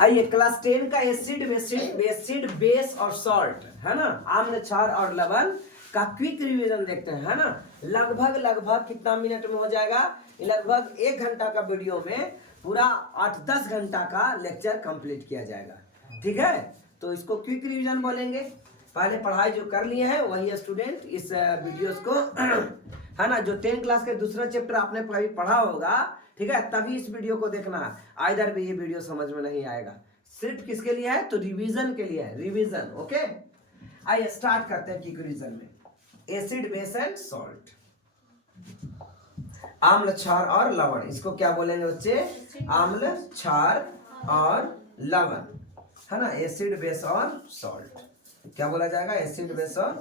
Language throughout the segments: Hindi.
आइए क्लास 10 का एसिड बेस और सॉल्ट है ना, आम्ल क्षार और लवण का क्विक रिवीजन देखते हैं, है ना। लगभग कितना मिनट में हो जाएगा, लगभग 1 घंटा का वीडियो में पूरा 8-10 घंटा का लेक्चर कंप्लीट किया जाएगा, ठीक है। तो इसको क्विक रिवीजन बोलेंगे। पहले पढ़ाई जो कर लिए हैं वही स्टूडेंट इस वीडियोस को है ना, जो 10 क्लास के दूसरा चैप्टर आपने कभी पढ़ा होगा, ठीक है, तभी इस वीडियो को देखना है। आइदर भी ये वीडियो समझ में नहीं आएगा। सिर्फ किसके लिए है, तो रिवीजन के लिए है, रिवीजन। ओके, आइए स्टार्ट करते हैं क्विक रिवीजन में। एसिड बेस एंड सॉल्ट, आम्ल क्षार और लवण, इसको क्या बोलेंगे बच्चे, आम्ल क्षार और लवण, है ना। एसिड बेस और सॉल्ट क्या बोला जाएगा, एसिड बेस और।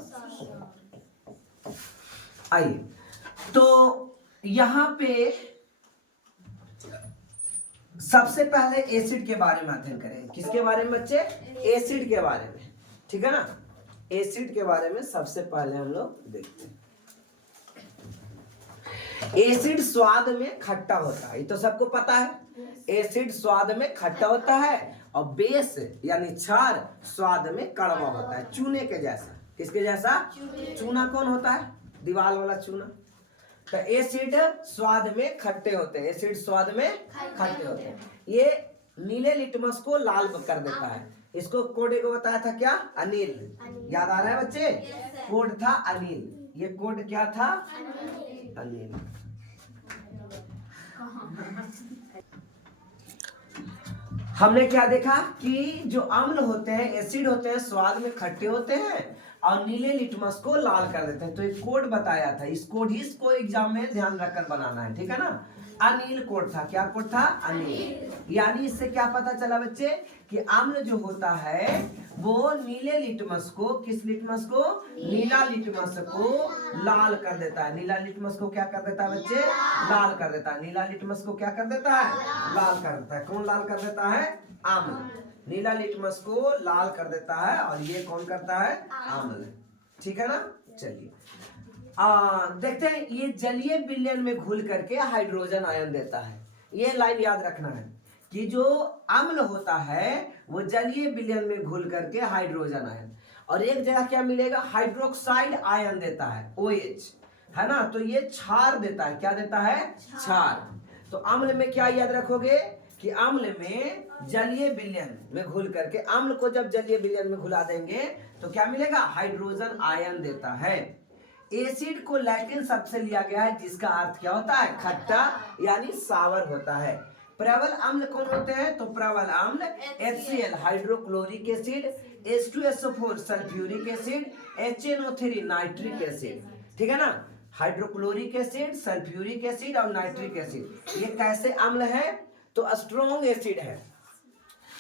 आइए तो यहां पे सबसे पहले एसिड के बारे में अध्ययन करेंगे। किसके बारे में बच्चे, एसिड के बारे में, ठीक है ना। एसिड के बारे में सबसे पहले हम लोग देखते हैं। एसिड स्वाद में खट्टा होता है, ये तो सबको पता है। एसिड स्वाद में खट्टा होता है और बेस यानी क्षार स्वाद में कड़वा होता है, चूने के जैसा। किसके जैसा, चूना कौन होता है, दीवार वाला चूना। तो एसिड स्वाद में खट्टे होते हैं, एसिड स्वाद में खट्टे होते हैं। ये नीले लिटमस को लाल कर देता है। इसको कोड को बताया था क्या, अनिल। याद आ रहा है बच्चे, कोड था अनिल। ये कोड क्या था, अनिल। हमने क्या देखा कि जो अम्ल होते हैं, एसिड होते हैं, स्वाद में खट्टे होते हैं और नीले लिटमस को लाल कर देते हैं। तो एक कोड बताया था, इस कोड इसको एग्जाम में ध्यान रखकर बनाना है, ठीक है ना। अनिल कोड था, क्या कोड था, अनिल। यानी इससे क्या पता चला बच्चे कि अम्ल जो होता है वो नीले लिटमस को, किस लिटमस को, नीला लिटमस को लाल कर देता है। नीला लिटमस को क्या कर देता है बच्चे, लाल कर देता है। नीला लिटमस को क्या कर देता है, लाल कर देता है। कौन लाल कर देता है, अम्ल। नीला लिटमस को लाल कर देता है और ये कौन करता है, अम्ल, ठीक है ना। चलिए देखते हैं, ये जलीय विलयन में घुल करके हाइड्रोजन आयन देता है। ये लाइन याद रखना है कि जो अम्ल होता है वो जलीय विलयन में घुल करके हाइड्रोजन आयन, और एक जगह क्या मिलेगा, हाइड्रोक्साइड आयन देता है, OH, है ना। तो ये क्षार देता है, क्या देता है, क्षार। तो अम्ल में क्या याद रखोगे कि अम्ल में जलीय विलयन में घुल करके, अम्ल को जब जलीय विलयन में घुला देंगे तो क्या मिलेगा, हाइड्रोजन आयन देता है। एसिड को लैटिन शब्द से लिया गया है जिसका अर्थ क्या होता है, खट्टा यानी सावर होता है। प्रबल अम्ल कौन होते हैं, तो प्रबल अम्ल HCl hydrochloric acid, H2SO4 sulphuric acid, HNO3 nitric acid, ठीक है ना। हाइड्रोक्लोरिक एसिड, सल्फ्यूरिक एसिड और नाइट्रिक एसिड, ये कैसे अम्ल है, तो स्ट्रॉन्ग एसिड है।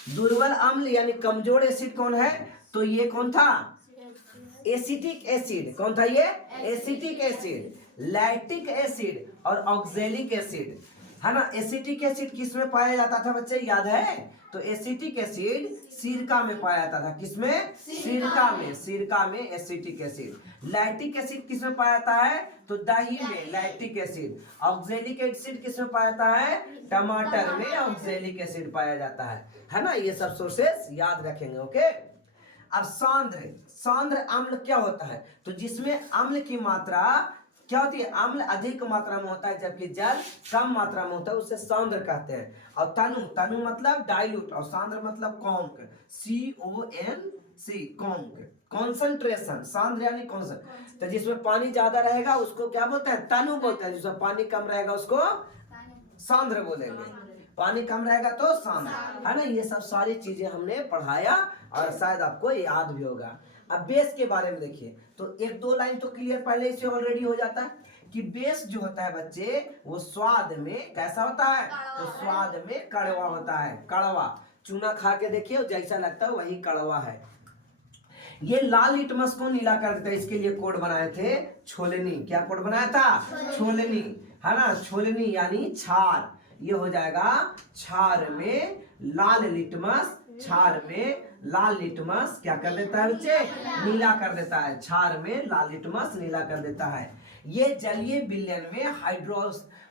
दुर्बल अम्ल यानी कमजोर एसिड कौन है, तो ये कौन था, एसिटिक एसिड। कौन था ये, एसिटिक एसिड, लैक्टिक एसिड और ऑक्जेलिक एसिड, है ना। एसिटिक एसिड किस में पाया जाता था बच्चे, याद है, तो एसिटिक एसिड सिरका में पाया जाता था। किसमें, सिरका में, सिरका में एसिटिक एसिड। लैक्टिक एसिड किस में पाया जाता है, तो दही में, लैक्टिक एसिड। ऑक्जेलिक एसिड किस में पाया जाता है, टमाटर में ऑक्जेलिक एसिड पाया जाता है ना। ये सब सोर्सेस याद रखेंगे, ओके। अब सांद्र अम्ल क्या होता है, तो जिसमें अम्ल की मात्रा क्या होती है, अम्ल अधिक मात्रा में होता है जबकि जल कम मात्रा में होता है, उसे सांद्र कहते हैं। और तनु मतलब डाइल्यूट और सांद्र मतलब कॉन्क, CONC, कॉन्क, कॉन्सेंट्रेशन। सांद्र यानी कॉन्सेंट्रेशन। तो जिसमें पानी ज्यादा रहेगा उसको क्या बोलते हैं, तनु बोलते हैं। जिसमें पानी कम रहेगा उसको सांद्र बोलेंगे। पानी कम रहेगा तो सांद्र, है ना। ये सब सारी चीजें हमने पढ़ाया और शायद आपको याद भी होगा। अब बेस के बारे में देखिए, तो 1-2 लाइन तो क्लियर पहले से ऑलरेडी हो जाता है कि बेस जो होता है बच्चे वो स्वाद में कैसा होता है, तो स्वाद में कड़वा होता है, कड़वा। चूना खा के देखिए जैसा लगता है वही कड़वा है। ये लाल लिटमस को नीला कर देता है, इसके लिए कोड बनाए थे छोलनी। क्या कोड बनाया था, छोलनी, है ना। छोलनी यानी क्षार, ये हो जाएगा क्षार में लाल लिटमस, क्षार में लाल लिटमस क्या कर देता है बच्चे, नीला कर देता है। क्षार में लाल लिटमस नीला कर देता है। ये जलीय विलयन में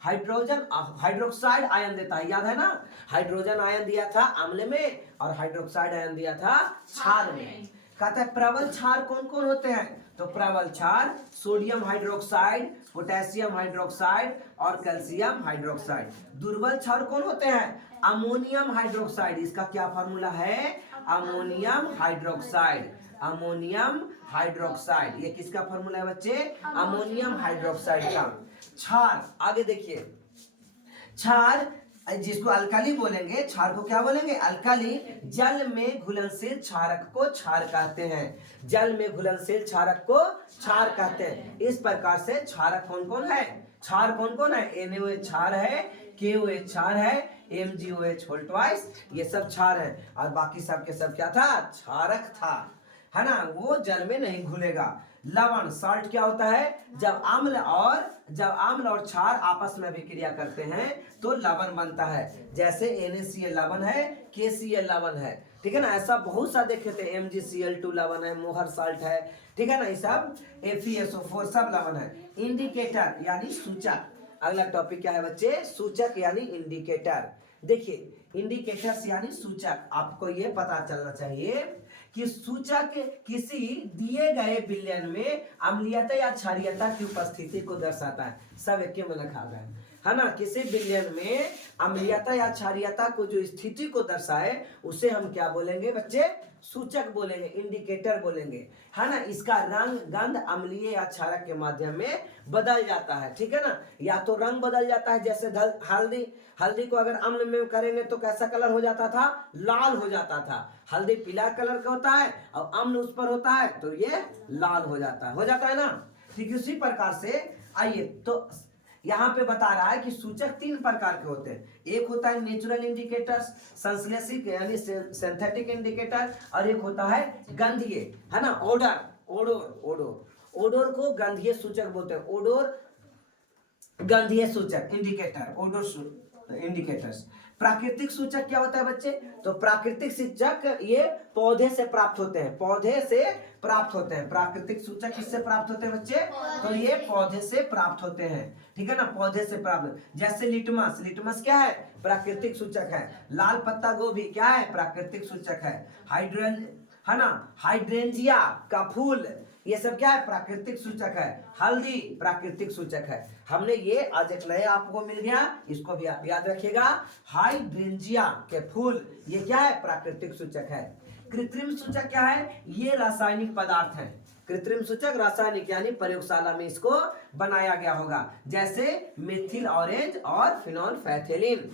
हाइड्रोजन हाइड्रोक्साइड आयन देता है, याद है ना, हाइड्रोजन आयन दिया था अम्ल में और हाइड्रोक्साइड आयन दिया था क्षार में। कहता है प्रबल क्षार कौन कौन होते हैं, तो प्रबल क्षार सोडियम हाइड्रोक्साइड, पोटेशियम हाइड्रोक्साइड और कैल्शियम हाइड्रोक्साइड। दुर्बल क्षार कौन होते हैं, अमोनियम हाइड्रोक्साइड, इसका क्या फार्मूला है, अमोनियम हाइड्रोक्साइड, अमोनियम हाइड्रोक्साइड, ये किसका फार्मूला है बच्चे, अमोनियम हाइड्रोक्साइड का। क्षार, आगे देखिए, क्षार जिसको अल्काली बोलेंगे, क्षार को क्या बोलेंगे, अल्काली। जल में घुलनशील क्षारक को क्षार कहते हैं, जल में घुलनशील क्षारक को क्षार कहते हैं। इस प्रकार से क्षारक कौन कौन है, क्षार कौन कौन है, NaOH क्षार है, KOH क्षार है, MgOH होल ट्वाइस, ये सब क्षार है। और बाकी सब के सब क्या था, क्षारक था, है ना, वो जल में नहीं घुलेगा। लवण, साल्ट क्या होता है, जब अम्ल और क्षार आपस में अभिक्रिया करते हैं तो लवण बनता है, जैसे NaCl लवण है, KCl लवण है, ठीक है ना, ऐसा बहुत सा देखे थे, MgCl2 लवण है, मोहर साल्ट है, ठीक है ना, ये सब FeSO4 सब लवण है। इंडिकेटर यानी सूचक, अगला टॉपिक क्या है बच्चे, सूचक यानी इंडिकेटर। देखिए इंडिकेटर्स यानी सूचक, आपको ये पता चलना चाहिए कि सूचक किसी दिए गए विलयन में अम्लीयता या क्षारीयता की उपस्थिति को दर्शाता है। सब एक में लिखा गया है ना, किसी विलयन में अम्लीयता या क्षारीयता को जो स्थिति को दर्शाए उसे हम क्या बोलेंगे बच्चे, सूचक बोलेंगे, इंडिकेटर बोलेंगे, है ना। इसका रंग गंध अम्लीय या क्षारक के माध्यम में बदल जाता है, ठीक है ना, या तो रंग बदल जाता है, जैसे हल्दी, हल्दी को अगर अम्ल में करेंगे तो कैसा कलर हो जाता था, लाल हो जाता था। हल्दी पीला कलर का होता है और अम्ल उस पर होता है तो ये लाल हो जाता है ना। ठीक उसी प्रकार से आइए, तो यहाँ पे बता रहा है कि सूचक 3 प्रकार के होते हैं। एक होता है नेचुरल इंडिकेटर्स, संश्लेषित यानी सिंथेटिक इंडिकेटर, और एक होता है गंधीय, है ना, ओडोर को गंधीय सूचक बोलते हैं, ओडोर गंधीय सूचक इंडिकेटर, ओडोर इंडिकेटर्स। प्राकृतिक सूचक क्या होता है बच्चे, तो प्राकृतिक सूचक ये पौधे से प्राप्त होते हैं, प्राकृतिक सूचक किससे प्राप्त होते हैं बच्चे, तो ये पौधे से प्राप्त होते हैं, ठीक है ना, पौधे से प्राप्त। जैसे लिटमस क्या है, प्राकृतिक सूचक है। लाल पत्ता गोभी क्या है, प्राकृतिक सूचक है। हाइड्रेंजिया का फूल, ये सब क्या है, प्राकृतिक सूचक है। हल्दी प्राकृतिक सूचक है। हमने ये आज एक नया आपको मिल गया, इसको भी आप याद रखिएगा, हाइड्रेंजिया के फूल, ये क्या है, प्राकृतिक सूचक है। कृत्रिम सूचक क्या है, ये रासायनिक पदार्थ है। कृत्रिम सूचक रासायनिक यानी प्रयोगशाला में इसको बनाया गया होगा, जैसे मेथिल ऑरेंज और फिनोल्फेथेलिन,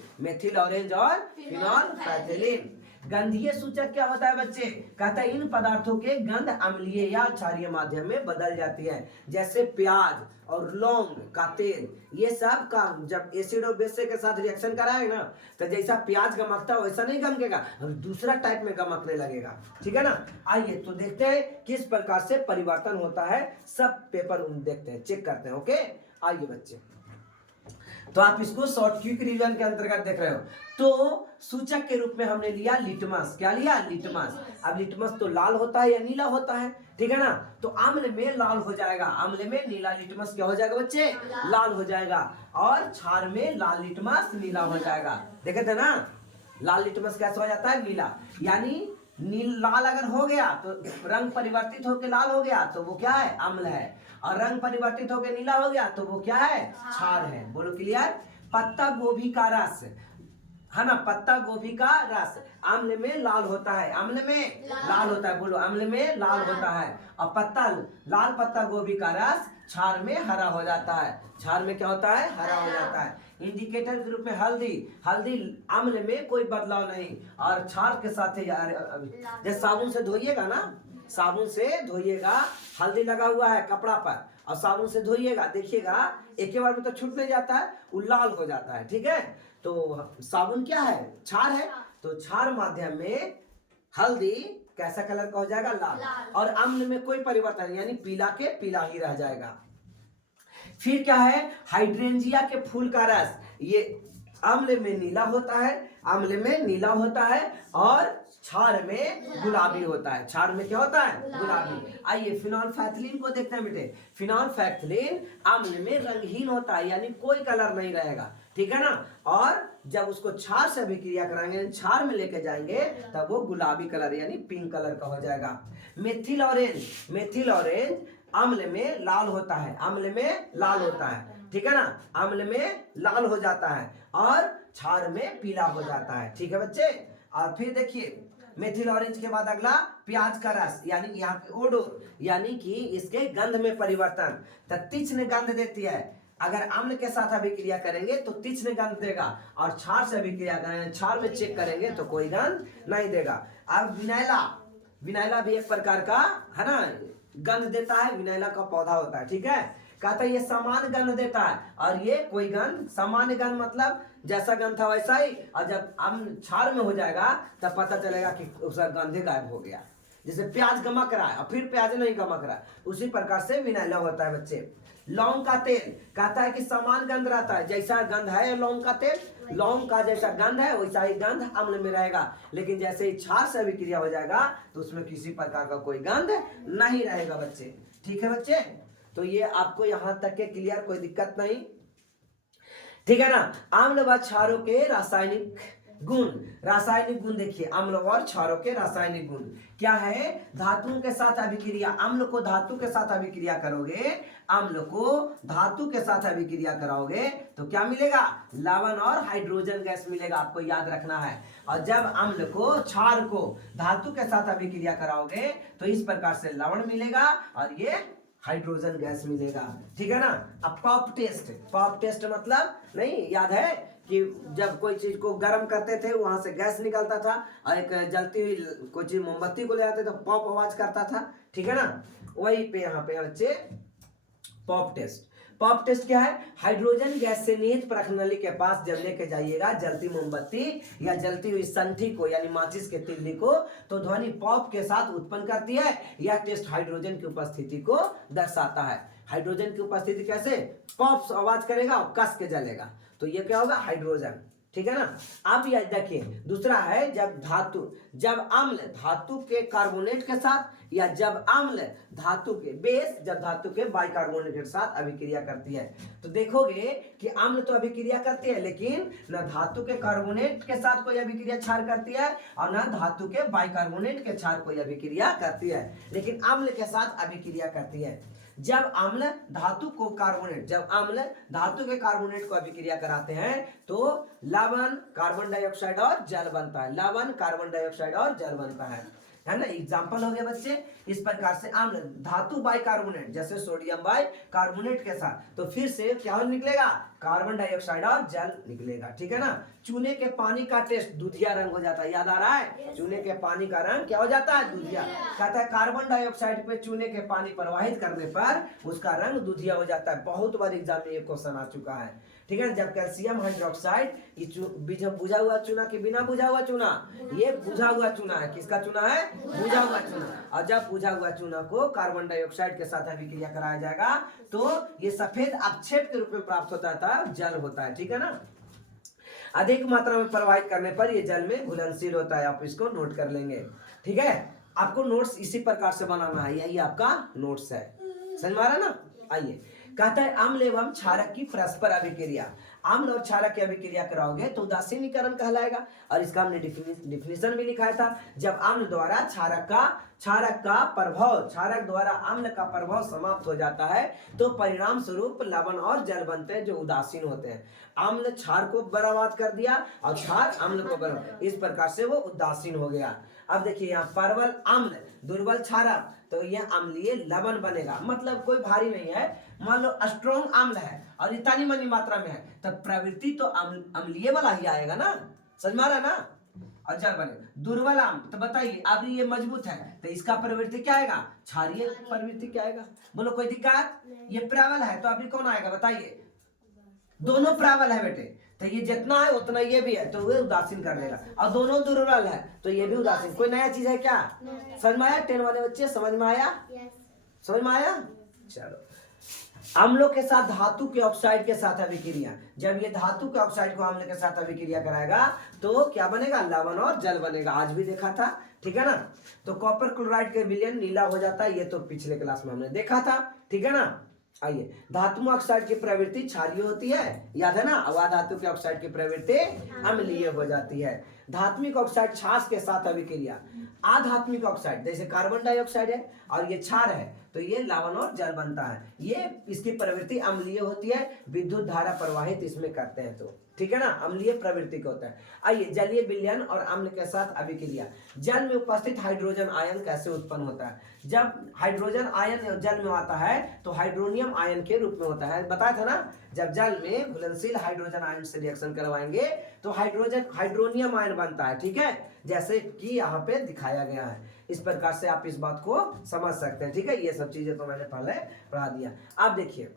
गंधीय सूचक क्या होता है बच्चे, कहता है इन पदार्थों के गंध अम्लीय या क्षारीय माध्यम में बदल जाती है, जैसे प्याज और लौंग का तेल, ये सब का जब एसिड और बेस के साथ रिएक्शन कराएगा ना, तो जैसा प्याज गमकता है वैसा नहीं गमकेगा, दूसरा टाइप में गमकने लगेगा, ठीक है ना। आइए तो देखते हैं किस प्रकार से परिवर्तन होता है, सब पेपर देखते हैं, चेक करते हैं, ओके। आइए बच्चे, तो आप इसको शॉर्ट क्विक रिवीजन के अंतर्गत देख रहे हो। तो सूचक के रूप में हमने लिया लिटमस, क्या लिया, लिटमस। अब लिटमस तो लाल होता है या नीला होता है, ठीक है ना, तो अम्ल में लाल हो जाएगा, अम्ल में नीला लिटमस क्या हो जाएगा बच्चे, लाल हो जाएगा, और क्षार में लाल लिटमस नीला हो जाएगा। देखे थे ना, लाल लिटमस कैसे हो जाता है, नीला, यानी लाल अगर हो गया तो रंग परिवर्तित होकर लाल हो गया तो वो क्या है, अम्ल है, और रंग परिवर्तित होकर नीला हो गया तो वो क्या है, क्षार है। बोलो क्लियर। पत्ता गोभी का रस, है ना, पत्ता गोभी का रस अम्ल में लाल होता है, अम्ल में लाल होता है, बोलो अम्ल में लाल होता है, और लाल पत्ता गोभी का रस क्षार में हरा हो जाता है, क्षार में क्या होता है, हरा हो जाता है। इंडिकेटर के रूप में हल्दी अम्ल में कोई बदलाव नहीं, और क्षार के साथ जैसे साबुन से धोइएगा ना, साबुन से धोइएगा, हल्दी लगा हुआ है कपड़ा पर और साबुन से धोइएगा, देखिएगा एक बार में तो छूट नहीं जाता है, वो लाल हो जाता है, ठीक है। तो साबुन क्या है, क्षार है, तो क्षार माध्यम में हल्दी कैसा कलर का हो जाएगा, लाल, और अम्ल में कोई परिवर्तन यानी पीला के पीला ही रह जाएगा। फिर क्या है, हाइड्रेंजिया के फूल का रस, ये अम्ल में नीला होता है, अम्ल में नीला होता है और क्षार में गुलाबी होता है। क्षार में क्या होता है? गुलाबी। आइए फिनोल्फैक्थिलीन को देखते हैं बेटे। फिनोल्फैक्थिलीन अम्ल में रंगहीन होता है, यानी कोई कलर नहीं रहेगा, ठीक है ना। और जब उसको क्षार से अभिक्रिया कराएंगे, क्षार में लेके जाएंगे, तब वो गुलाबी कलर यानी पिंक कलर का हो जाएगा। मेथिल ऑरेंज, मेथिल ऑरेंज अम्ल में लाल होता है, अम्ल में लाल होता है, ठीक है ना। अम्ल में लाल हो जाता है और क्षार में पीला हो जाता है, ठीक है बच्चे। और फिर देखिए मेथिल ऑरेंज के बाद अगला प्याज का रस, यानी यहाँ पे ओडोर, यानी कि इसके गंध में परिवर्तन, तो तीक्ष्ण गंध देती है। अगर अम्ल के साथ अभिक्रिया करेंगे तो तीक्ष्ण गंध देगा, और क्षार से अभिक्रिया करेंगे, क्षार में चेक करेंगे तो कोई गंध नहीं देगा। अब विनैला, विनैला भी एक प्रकार का है ना, गंध देता है, विनैला का पौधा होता है, ठीक है। कहता है ये समान गंध देता है, और ये कोई गंध, सामान्य गंध मतलब जैसा गंध था वैसा ही, और जब अम्ल क्षार में हो जाएगा तब पता चलेगा कि उसका गंध गायब हो गया। जैसे प्याज गमक रहा है और फिर प्याज नहीं गमक रहा है, उसी प्रकार से विनैला होता है बच्चे। लौंग का तेल, कहता है कि समान गंध रहता है, जैसा गंध है लौंग का तेल, लौंग का जैसा गंध है वैसा ही गंध अम्ल में रहेगा, लेकिन जैसे ही क्षार से अभिक्रिया हो जाएगा तो उसमें किसी प्रकार का कोई गंध नहीं रहेगा बच्चे, ठीक है बच्चे। तो ये आपको यहाँ तक के क्लियर, कोई दिक्कत नहीं, ठीक है ना। अम्ल व क्षारों के रासायनिक गुण, रासायनिक गुण देखिए, अम्ल और क्षारों के रासायनिक गुण क्या है। धातुओं के साथ अभिक्रिया, अम्ल को धातु के साथ अभिक्रिया करोगे, अम्ल को धातु के साथ अभिक्रिया कराओगे तो क्या मिलेगा? लवण और हाइड्रोजन गैस मिलेगा, आपको याद रखना है। और जब अम्ल को, क्षार को धातु के साथ अभिक्रिया कराओगे तो इस प्रकार से लवण मिलेगा और ये हाइड्रोजन गैस मिलेगा, ठीक है ना। अब पॉप टेस्ट, पॉप टेस्ट मतलब नहीं याद है कि जब कोई चीज को गर्म करते थे वहां से गैस निकलता था, और एक जलती हुई कोई चीज मोमबत्ती को ले आते तो पॉप आवाज करता था, ठीक है ना। वही पे यहाँ पे बच्चे पॉप टेस्ट। पॉप टेस्ट क्या है? हाइड्रोजन गैस से निहित प्रखनली के पास जब लेके जाइएगा जलती मोमबत्ती या जलती हुई संठी को, यानी माचिस के तिल्ली को, तो ध्वनि पॉप के साथ उत्पन्न करती है। यह टेस्ट हाइड्रोजन की उपस्थिति को दर्शाता है। हाइड्रोजन की उपस्थिति कैसे? पॉप आवाज करेगा और कस के जलेगा, तो ये क्या होगा? हाइड्रोजन, ठीक है ना। अब यह देखिए दूसरा है, जब धातु, जब अम्ल धातु के कार्बोनेट के साथ, या जब अम्ल धातु के बेस, जब धातु के बाइकार्बोनेट के साथ अभिक्रिया करती है, तो देखोगे कि अम्ल तो अभिक्रिया करती है लेकिन न धातु के कार्बोनेट के साथ कोई अभिक्रिया क्षार करती है और न धातु के बाइकार्बोनेट के क्षार कोई अभिक्रिया करती है, लेकिन अम्ल के साथ अभिक्रिया करती है। जब अम्ल धातु को कार्बोनेट, जब अम्ल धातु के कार्बोनेट को अभिक्रिया कराते हैं तो लवण, कार्बन डाइऑक्साइड और जल बनता है, लवण, कार्बन डाइऑक्साइड और जल बनता है ना। एग्जाम्पल हो गया बच्चे। इस प्रकार से अम्ल धातु बाई कार्बोनेट, जैसे सोडियम बाई कार्बोनेट के साथ, तो फिर से क्या निकलेगा? कार्बन डाइऑक्साइड और जल निकलेगा, ठीक है ना। चूने के पानी का टेस्ट दूधिया रंग हो जाता है, याद आ रहा है? चूने के पानी का रंग क्या हो जाता है? दूधिया। कहता है कार्बन डाइऑक्साइड पे चूने के पानी प्रवाहित करने पर उसका रंग दूधिया हो जाता है। बहुत बार एग्जाम में ये क्वेश्चन आ चुका है, ठीक है। जब कैल्शियम हाइड्रोक्साइड, बुझा हुआ चूना के बिना बुझा हुआ चूना, ये बुझा हुआ चूना है, किसका चूना है? बुझा हुआ चूना। और जब बुझा हुआ चूना को कार्बन डाइऑक्साइड के साथ अभिक्रिया कराया जाएगा तो ये सफेद अपक्षेप के रूप में प्राप्त होता था, जल होता है, ठीक है ना। अधिक मात्रा में प्रवाहित करने पर ये जल में घुलनशील होता है, आप इसको नोट कर लेंगे, ठीक है। आपको नोट्स इसी प्रकार से बनाना है, यही आपका नोट्स है, समझ में आ रहा ना। आइए, कहता है अम्ल एवं क्षारक की परस्पर अभिक्रिया। अम्ल और क्षारक की अभिक्रिया कराओगे तो उदासीनीकरण कहलाएगा, और इसका हमने डिफिनेशन भी लिखा था। जब अम्ल द्वारा क्षारक का प्रभाव, क्षारक द्वारा अम्ल का प्रभाव समाप्त हो जाता है तो परिणाम स्वरूप लवण और जल बनते हैं जो उदासीन होते हैं। अम्ल क्षार को बर्बाद कर दिया और क्षार अम्ल को बर्बाद, इस प्रकार से वो उदासीन हो गया। अब देखिए यहाँ प्रबल अम्ल, दुर्बल क्षारक, तो ये अम्लीय लवण बनेगा, मतलब कोई भारी नहीं है। मान लो स्ट्रॉन्ग अम्ल है और इतनी मनी मात्रा में है, तब प्रवृत्ति तो अम्लीय वाला ही आएगा ना, समझ में आ रहा है ना। और जल बनेगा। दुर्बल अम्ल, तो बताइए अब ये मजबूत है तो इसका प्रवृत्ति क्या आएगा? क्षारीय प्रवृत्ति क्या आएगा? बोलो कोई दिक्कत? ये प्रबल है तो अभी कौन आएगा बताइए? दोनों प्रबल है बेटे, तो ये जितना है उतना ये भी है, तो वो उदासीन कर देगा। और दोनों दुर्बल है तो ये भी उदासीन। कोई नया चीज है क्या? समझ में आया? 10 वाले बच्चे समझ में आया? समझ में आया? चलो अम्लों के साथ धातु के ऑक्साइड के साथ अभिक्रिया, जब ये धातु के ऑक्साइड को अम्ल के साथ अभिक्रिया कराएगा तो क्या बनेगा, लवण और जल बनेगा। आज भी देखा था, ठीक है ना। तो कॉपर क्लोराइड के विलयन नीला हो जाता है, ये तो पिछले क्लास में हमने देखा था, ठीक है ना। आइए, धातु ऑक्साइड की प्रवृत्ति क्षारीय होती है, याद है ना। अधातु के ऑक्साइड की प्रवृत्ति अम्लीय हो जाती है। धात्मिक ऑक्साइड छाछ के साथ अभिक्रिया, अधात्मिक ऑक्साइड जैसे कार्बन डाइऑक्साइड है और ये क्षार है तो ये लवण और जल बनता है। ये इसकी प्रवृत्ति अम्लीय होती है, विद्युत धारा प्रवाहित इसमें करते हैं तो, ठीक है ना, अम्लीय प्रवृत्ति का होता है। आइए, जलीय विलयन और अम्ल के साथ अभिक्रिया, जल में उपस्थित हाइड्रोजन आयन कैसे उत्पन्न होता है। जब हाइड्रोजन आयन जल में आता है तो हाइड्रोनियम आयन के रूप में होता है, बताया था ना। जब जल में घुलनशील हाइड्रोजन आयन से रिएक्शन करवाएंगे तो हाइड्रोनियम आयन बनता है, ठीक है, जैसे कि यहाँ पे दिखाया गया है। इस प्रकार से आप इस बात को समझ सकते हैं, ठीक है। ये सब चीजें तो मैंने पहले पढ़ा दिया। अब देखिए,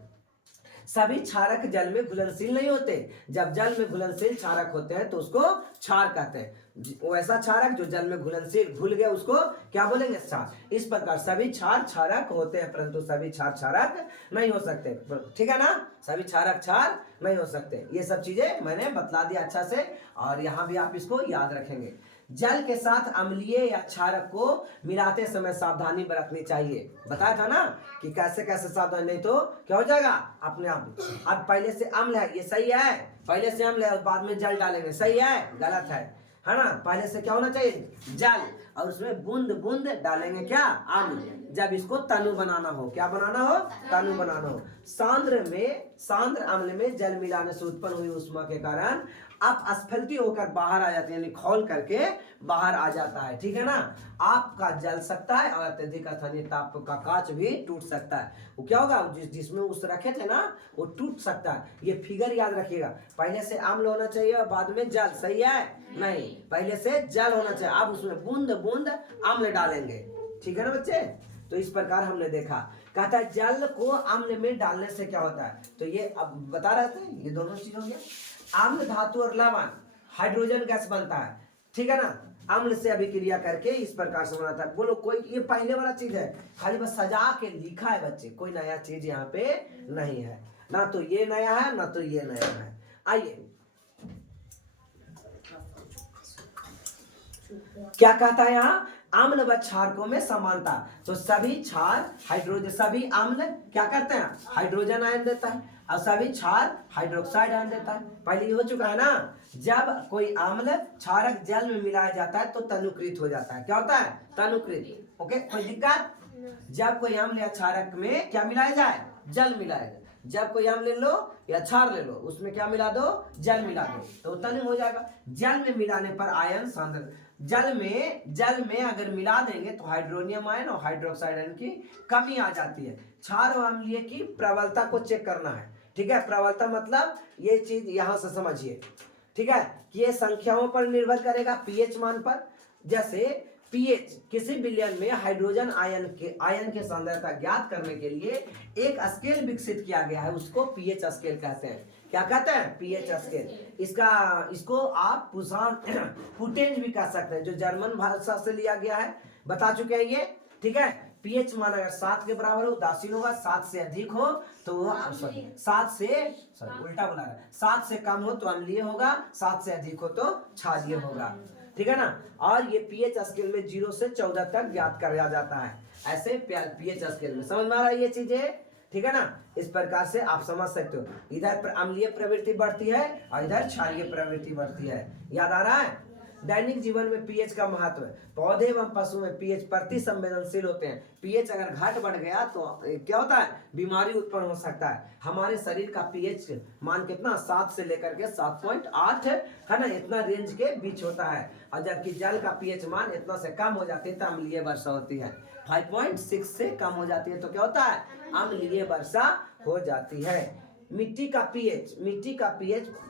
सभी क्षारक जल में घुलनशील नहीं होते। जब जल में घुलनशील क्षारक होते हैं तो उसको क्षार कहते हैं। वो ऐसा क्षारक जो जल में घुलनशील घुल गया उसको क्या बोलेंगे, क्षार। इस प्रकार सभी क्षार क्षारक होते हैं परंतु सभी क्षार क्षारक नहीं हो सकते, ठीक है ना। सभी क्षारक क्षार नहीं हो सकते। ये सब चीजें मैंने बतला दिया अच्छा से, और यहाँ भी आप इसको याद रखेंगे। जल के साथ अम्लीय या क्षारक को मिलाते समय सावधानी बरतनी चाहिए। बताया था ना कि कैसे कैसे सावधानी, नहीं तो क्या हो जाएगा अपने आप। अब पहले से अम्ल है, ये सही है, पहले से अम्ल है बाद में जल डालेंगे, सही है गलत है ना। पहले से क्या होना चाहिए, जल, और उसमें बूंद बूंद डालेंगे क्या, अम्ल। जब इसको तनु बनाना हो, क्या बनाना हो, तनु बनाना हो। सांद्र अम्ल में जल मिलाने से उत्पन्न हुई ऊष्मा के कारण आप अस्फलती होकर बाहर आ जाते हैं, यानी खोल करके बाहर आ जाता है, ठीक है ना। आपका जल सकता है और अत्यधिक स्थानीय ताप का कांच भी टूट सकता है। वो क्या होगा, जिसमें उस रखे थे ना वो टूट सकता है। ये फिगर याद रखिएगा, पहले से अम्ल होना चाहिए और बाद में जल, सही है, नहीं पहले से जल होना चाहिए। आप उसमें बूंद बूंद अम्ल डालेंगे, ठीक है ना बच्चे। तो इस प्रकार हमने देखा, कहता है जल को अम्ल में डालने से क्या होता है, तो ये अब बता रहे थे, ये दोनों चीज हो गया। अम्ल धातु और लवण हाइड्रोजन गैस बनता है, ठीक है ना, अम्ल से अभिक्रिया करके इस प्रकार से बनाता है। बोलो कोई, ये पहले वाला चीज है, खाली बस सजा के लिखा है बच्चे, कोई नया चीज यहाँ पे नहीं है, ना तो ये नया है ना तो ये नया है। आइए, क्या कहता है यहाँ, अम्ल व क्षारकों में समानता। तो सभी क्षार हाइड्रोजन, सभी अम्ल क्या करते हैं, हाइड्रोजन आयन देता है, और सभी क्षार हाइड्रोक्साइड आयन देता है। पहले ये हो चुका है ना। जब कोई अम्ल क्षारक जल में मिलाया जाता है तो तनुकृत हो जाता है, क्या होता है, तनुकृत। ओके, कोई दिक्कत। जब कोई अम्ल या क्षारक में क्या मिलाया जाए, जल मिलाया जाए। जब कोई अम्ल ले लो या क्षार ले लो, उसमें क्या मिला दो, जल मिला दो, तो तनु हो जाएगा। जल में मिलाने पर आयन सांद्र, जल में अगर मिला देंगे तो हाइड्रोनियम आयन और हाइड्रोक्साइड आयन की कमी आ जाती है। क्षार और अम्लीय की प्रबलता को चेक करना है, ठीक है। प्रबलता मतलब ये चीज यहां से समझिए, ठीक है, कि ये संख्याओं पर निर्भर करेगा, पीएच मान पर। जैसे पीएच, किसी विलयन में हाइड्रोजन आयन के सांद्रता ज्ञात करने के लिए एक स्केल विकसित किया गया है, उसको पीएच स्केल कहते हैं। क्या कहते हैं, पीएच स्केल। इसको आप पुटेंज भी कह सकते हैं, जो जर्मन भाषा से लिया गया है, बता चुके हैं ये, ठीक है। पीएच मान अगर 7 के बराबर हो उदासीन होगा, 7 से अधिक हो तो उल्टा बोला है, 7 से कम हो तो अम्लीय होगा, 7 से अधिक हो तो क्षारीय होगा, ठीक है ना। और ये पीएच स्केल में 0 से 14 तक ज्ञात किया जाता है, ऐसे पीएच स्केल में। समझ में आ रहा है ये चीजें, ठीक है ना। इस प्रकार से आप समझ सकते हो, इधर अम्लीय प्रवृत्ति बढ़ती है और इधर क्षारीय प्रवृत्ति बढ़ती है। याद आ रहा है। दैनिक जीवन में पीएच का महत्व है। पौधे एवं पशु में पीएच प्रति संवेदनशील होते हैं। पीएच अगर घट बढ़ गया तो क्या होता है, बीमारी उत्पन्न हो सकता है। हमारे शरीर का पीएच मान कितना, 7 से लेकर के 7.8 है ना, इतना रेंज के बीच होता है। और जबकि जल का पीएच मान इतना से कम हो जाती है तो अम्लीय वर्षा होती है। 5.6 से कम हो जाती है तो क्या होता है, अम्लीय वर्षा हो जाती है। मिट्टी का पीएच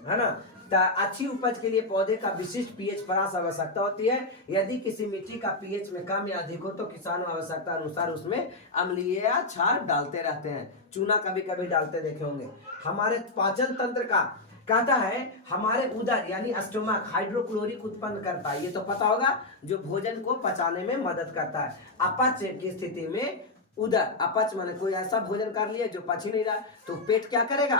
है ना, अच्छी उपज के लिए पौधे का विशिष्ट पीएच परास आवश्यकता होती है। यदि किसी मिट्टी का पीएच में कम या अधिक हो तो किसान आवश्यकता अनुसार उसमें अम्लीय या क्षार डालते रहते हैं। चूना कभी कभी डालते देखे होंगे। हमारे पाचन तंत्र का कहता है, हमारे उदर यानी स्टोमक हाइड्रोक्लोरिक उत्पन्न करता है, ये तो पता होगा, जो भोजन को पचाने में मदद करता है। अपच की स्थिति में उदर, अपच माने कोई ऐसा भोजन कर लिया जो पच ही नहीं रहा, तो पेट क्या करेगा,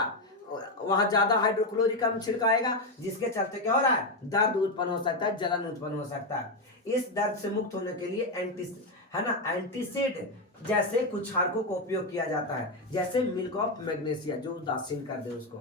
वहां ज्यादा हाइड्रोक्लोरिक अम्ल छिड़काएगा, जिसके चलते क्या हो रहा है, दर्द उत्पन्न हो सकता है, जलन उत्पन्न हो सकता है। इस दर्द से मुक्त होने के लिए एंटीसिड जैसे कुछ क्षारकों का उपयोग किया जाता है, जैसे मिल्क ऑफ मैग्नीशिया, जो उदासीन कर दे उसको।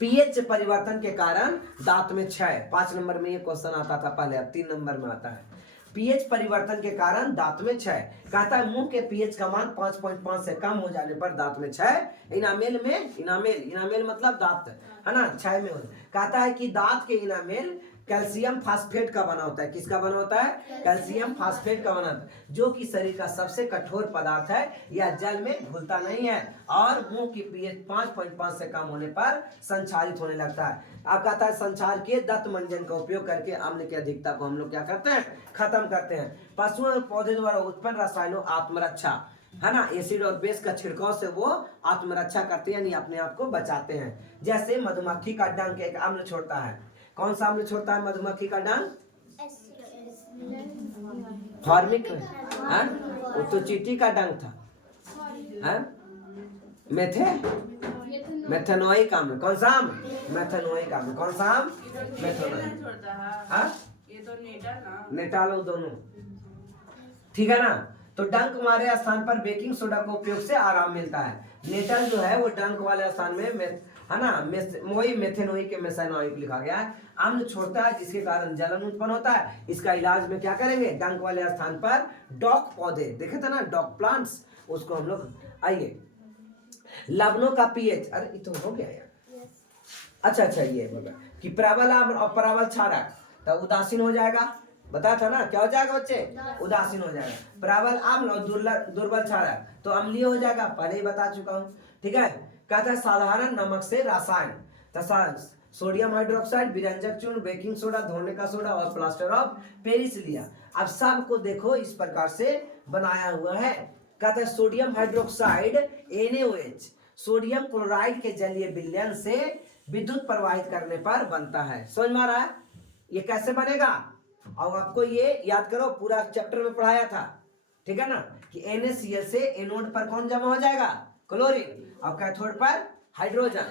पीएच परिवर्तन के कारण दांत में क्षय, 5 नंबर में ये क्वेश्चन आता था पहले, अब 3 नंबर में आता है। पीएच परिवर्तन के कारण दांत में क्षय, कहता है मुंह के पीएच का मान 5.5 से कम हो जाने पर दांत में क्षय, इनामेल मतलब दांत है ना, क्षय में हो। कहता है कि दांत के इनामेल कैल्शियम फास्फेट का बना होता है, किसका बना होता है, कैल्शियम फास्फेट का बना होता है, जो कि शरीर का सबसे कठोर पदार्थ है, यह जल में घुलता नहीं है और मुंह की पीएच 5.5 से कम होने पर संचारित होने लगता है। अब कहता है संचार के दंत मंजन का उपयोग करके अम्ल की अधिकता को हम लोग क्या करते हैं, खत्म करते हैं। पशुओं और पौधे द्वारा उत्पन्न रसायनों आत्मरक्षा, है ना, एसिड और बेस का छिड़काव से वो आत्मरक्षा करते हैं, यानी अपने आप को बचाते हैं। जैसे मधुमक्खी का डंक एक अम्ल छोड़ता है, कौन सा अम्ल छोड़ता है मधुमक्खी का डंक, फॉर्मिक, वो तो चींटी का डंक था, मेथेनोइक अम्ल, कौन सा अम्ल, मेथेनोइक अम्ल, कौन सा अम्ल, मेथेनोइक, ये तो नेटालो दोनों, ठीक है ना। तो डंक मारे स्थान पर बेकिंग सोडा के उपयोग से आराम मिलता है। नेटल जो है वो डंक वाले स्थान में है ना, वही मेथेनोइक के मेथेनोइक लिखा गया है, अम्ल छोड़ता है जिसके कारण जलन उत्पन्न होता है। इसका इलाज में क्या करेंगे, डंक वाले स्थान पर डॉक पौधे देखे थे ना, डॉक प्लांट्स, उसको हम लोग, आइए लवणों का पीएच, अरे ये तो हो गया यार, अच्छा ये बोला कि प्रबल अम्ल और प्रबल क्षारक, तो उदासीन हो जाएगा, बताया था ना, क्या हो जाएगा बच्चे, उदासीन हो जाएगा। प्रबल अम्ल और दुर्बल क्षारक तो अम्लीय हो जाएगा, पहले ही बता चुका हूँ, ठीक है। कहता है साधारण नमक से रसायन, सोडियम हाइड्रोक्साइड, विरंजक चूर्ण, बेकिंग सोडा, धोने का सोडा और प्लास्टर ऑफ पेरिस लिया। अब सबको देखो इस प्रकार से बनाया हुआ है। कहता है sodium hydroxide NaOH sodium chloride के जलीय विलयन से विद्युत प्रवाहित करने पर बनता है। समझ में आ रहा है ये कैसे बनेगा, और आपको ये याद करो, पूरा चैप्टर में पढ़ाया था, ठीक है ना, कि NaCl से एनोड पर कौन जमा हो जाएगा, क्लोरीन, और कैथोड पर हाइड्रोजन,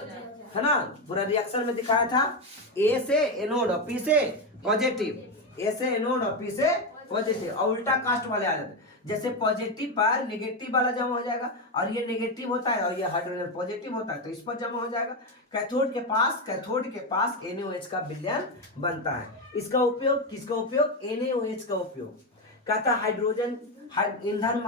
है ना, पूरा रिएक्शन में दिखाया था। A से एनोड और P से पॉजिटिव, A से एनोड और P से पॉजिटिव, और उल्टा कास्ट वाले आ जाते हैं, जैसे पॉजिटिव पर नेगेटिव वाला जमा हो जाएगा, और ये नेगेटिव होता है और ये हाइड्रोजन पॉजिटिव होता है, तो इस पर जमा हो जाएगा। कैथोड के पास NaOH का विलयन बनता है। इसका उपयोग, किसका उपयोग, NaOH का उपयोग। कहता हाइड्रोजन ईंधन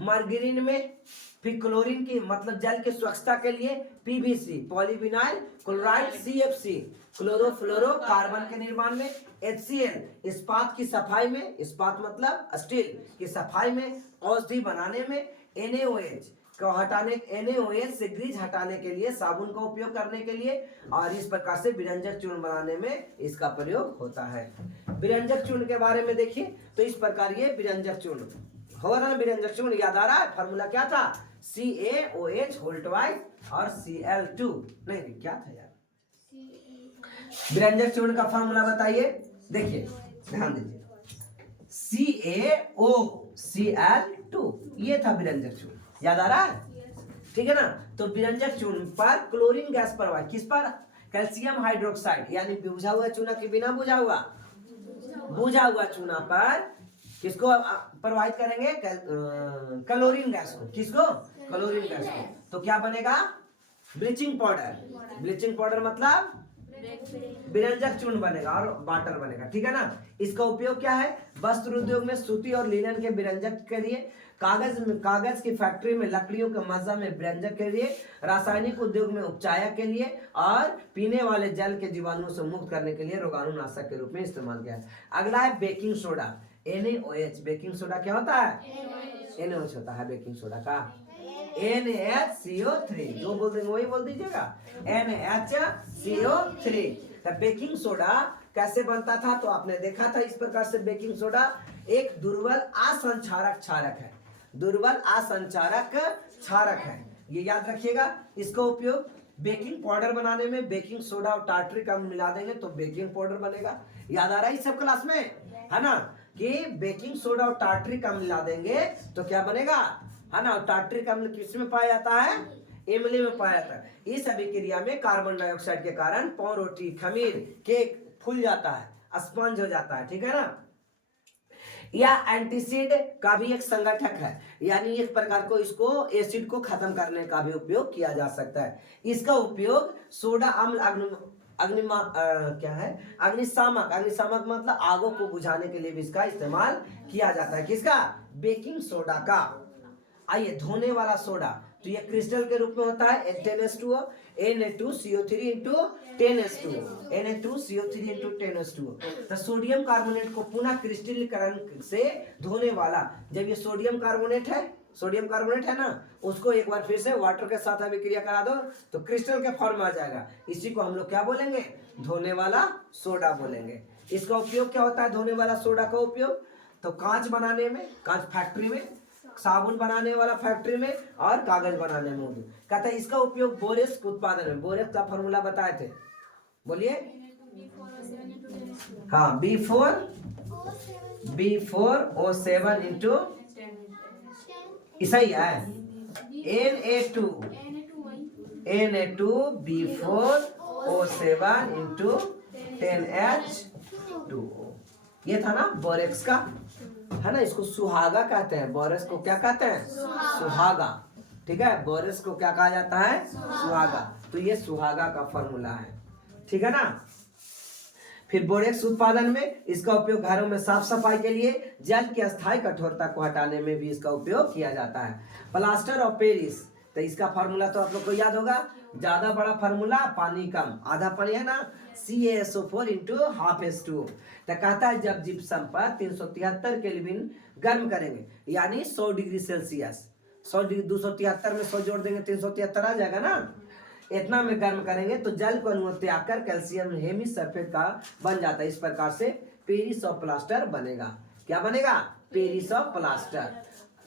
मार्गरीन में, फिर क्लोरीन की मतलब जल की स्वच्छता के लिए PVC polyvinyl chloride, CFC chlorofluoro carbon के निर्माण में, HCl इस्पात की सफाई में, इस्पात मतलब स्टील की सफाई में, औषधि बनाने में, NaOH को हटाने, NaOH से ग्रीज हटाने के लिए, साबुन का उपयोग करने के लिए, और इस प्रकार से विरंजक चूर्ण बनाने में इसका प्रयोग होता है। विरंजक चूर्ण के बारे में देखिए, तो इस प्रकार ये विरंजक चूर्ण हो रहा है। विरंजक चूर्ण याद आ रहा है, फॉर्मूला क्या था, CaOH होल ट्वाइस और Cl2, नहीं क्या था यार, विरंजक चूर्ण का फॉर्मूला बताइए, देखिए ध्यान दीजिए, CaOCl2, ये था विरंजक चूर्ण, याद आ रहा है, ठीक है ना। तो विरंजक चूर्ण पर क्लोरीन गैस प्रवाह, किस पर, कैल्शियम हाइड्रोक्साइड, यानी बुझा हुआ चूना के बिना बुझा हुआ चूना पर किसको प्रवाहित करेंगे, क्लोरीन गैस को, किसको, क्लोरीन गैस को, तो क्या बनेगा, ब्लीचिंग पाउडर मतलब विरंजक चूर्ण बनेगा और वाटर बनेगा, ठीक है ना। इसका उपयोग क्या है, वस्त्र उद्योग में सूती और लिनन के विरंजक के लिए, कागज की फैक्ट्री में लकड़ियों के मज्जा में विरंजक के लिए, रासायनिक उद्योग में उपचायक के लिए, और पीने वाले जल के जीवाणुओं से मुक्त करने के लिए रोगाणुनाशक के रूप में इस्तेमाल किया है। अगला है baking soda, NaOH, baking soda क्या होता है, NaOH होता है बेकिंग सोडा का, NaCO3, जो बोल देंगे वही बोल दीजिएगा, NaCO3। बेकिंग सोडा कैसे बनता था, तो आपने देखा था इस प्रकार से, बेकिंग सोडा एक दुर्बल असंचारक क्षारक है, ये याद रखिएगा। इसका उपयोग बेकिंग पाउडर बनाने में, बेकिंग सोडा और टार्टरिक अम्ल मिला देंगे तो बेकिंग पाउडर बनेगा, याद आ रहा है इस सब क्लास में, है ना। कि बेकिंग सोडा और टार्टरिक अम्ल मिला देंगे तो क्या बनेगा, है ना। टार्टरिक अम्ल किस में पाया जाता है, इमली में पाया जाता है। इस अभिक्रिया में कार्बन डाइऑक्साइड के कारण पाव, रोटी, खमीर, केक फूल जाता है, स्पंज हो जाता है, ठीक है ना। यह एंटीसिड का भी एक संगठक है, यानी एक प्रकार को इसको एसिड को खत्म करने का भी उपयोग किया जा सकता है। इसका उपयोग सोडा अम्ल क्या है, अग्निशामक, अग्निशामक मतलब आगों को बुझाने के लिए भी इसका इस्तेमाल किया जाता है। किसका, बेकिंग सोडा का। आइए धोने वाला सोडा, तो ये क्रिस्टल के रूप में होता है Na2CO, Na2CO3 into 10H2O, Na2CO3 into 10H2O। तो सोडियम कार्बोनेट को पुनः क्रिस्टलीकरण से धोने वाला, जब ये सोडियम कार्बोनेट है ना, उसको एक बार फिर से वाटर के साथ अभिक्रिया करा दो तो क्रिस्टल के फॉर्म में आ जाएगा। इसी को हम लोग क्या बोलेंगे, धोने वाला सोडा बोलेंगे। इसका उपयोग क्या होता है, धोने वाला सोडा का उपयोग, तो कांच बनाने में, कांच फैक्ट्री में, साबुन बनाने वाला फैक्ट्री में, और कागज बनाने में कहता है। इसका उपयोग बोरेक्स के उत्पादन में, बोरेक्स का फॉर्मूला बताए थे, बोलिए। हाँ, B4O7 इंटू, सही है, Na2B4O7 इंटू 10H2O, ये था ना बोरेक्स का, है ना। इसको सुहागा कहते हैं, बोरेक्स को क्या कहते हैं, सुहागा, ठीक है। बोरेक्स को क्या कहा जाता है, सुहागा। तो ये सुहागा का फॉर्मूला है, ठीक है ना। फिर बोरेक्स उत्पादन में इसका उपयोग घरों में साफ सफाई के लिए, जल की अस्थायी कठोरता को हटाने में भी इसका उपयोग किया जाता है। प्लास्टर ऑफ पेरिस, तो इसका फार्मूला तो आप लोग को याद होगा, ज्यादा बड़ा फार्मूला, पानी कम, आधा पानी है ना, CaSO4 इंटू हाफ H2O। तो कहता है जब जिप्सम पर 373 केल्विन गर्म करेंगे, यानी 100 डिग्री सेल्सियस, 273 में 100 जोड़ देंगे 373 आ जाएगा ना, इतना में गर्म करेंगे तो जल को अनुमति आकर कैल्शियम हेमिसल्फेट का बन जाता है। इस प्रकार से पेरिस ऑफ प्लास्टर बनेगा। क्या बनेगा, पेरिस ऑफ प्लास्टर,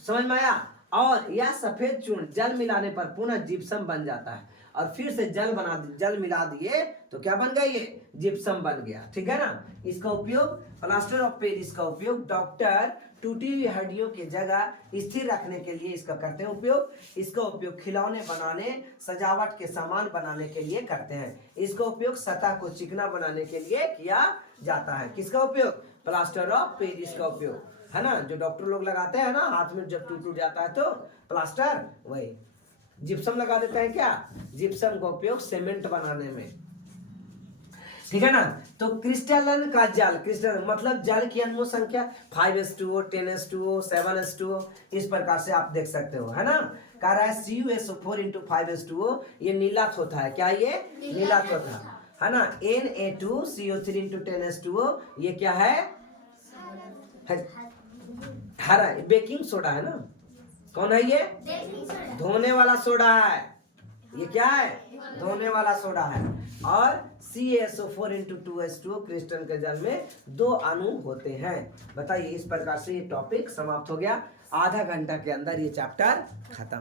समझ में आया। और यह सफेद चूर्ण जल मिलाने पर पुनः जिप्सम बन जाता है, और फिर से जल मिला दिए तो क्या बन गया, ये जिप्सम बन गया, ठीक है ना। इसका उपयोग, प्लास्टर ऑफ पेरिस का उपयोग डॉक्टर टूटी हुई हड्डियों की जगह स्थिर रखने के लिए इसका करते हैं उपयोग। इसका उपयोग खिलौने बनाने, सजावट के सामान बनाने के लिए करते हैं। इसका उपयोग सतह को चिकना बनाने के लिए किया जाता है। किसका उपयोग, प्लास्टर ऑफ पेरिस का उपयोग, है ना। जो डॉक्टर लोग लगाते हैं ना हाथ में जब टूट जाता है तो प्लास्टर, वही जिप्सम लगा देते हैं। क्या, जिप्सम का उपयोग सीमेंट बनाने में, ठीक है ना। तो क्रिस्टलन का जल, क्रिस्टल मतलब जल की अणु संख्या 5H2O, 10H2O, 7H2O, इस प्रकार से आप देख सकते हो, है ना। कह रहा है CuSO4 इंटू 5H2O, ये नीलात होता है। क्या, ये नीलात होता है ना। Na2CO3 इंटू 10H2O, ये क्या है, हरा, बेकिंग सोडा है ना। कौन है ये, धोने वाला सोडा है। ये क्या है, धोने वाला सोडा है। और CaSO4 इंटू 2H2O, क्रिस्टल के जल में 2 अणु होते हैं। बताइए, इस प्रकार से ये टॉपिक समाप्त हो गया। आधा घंटा के अंदर ये चैप्टर खत्म।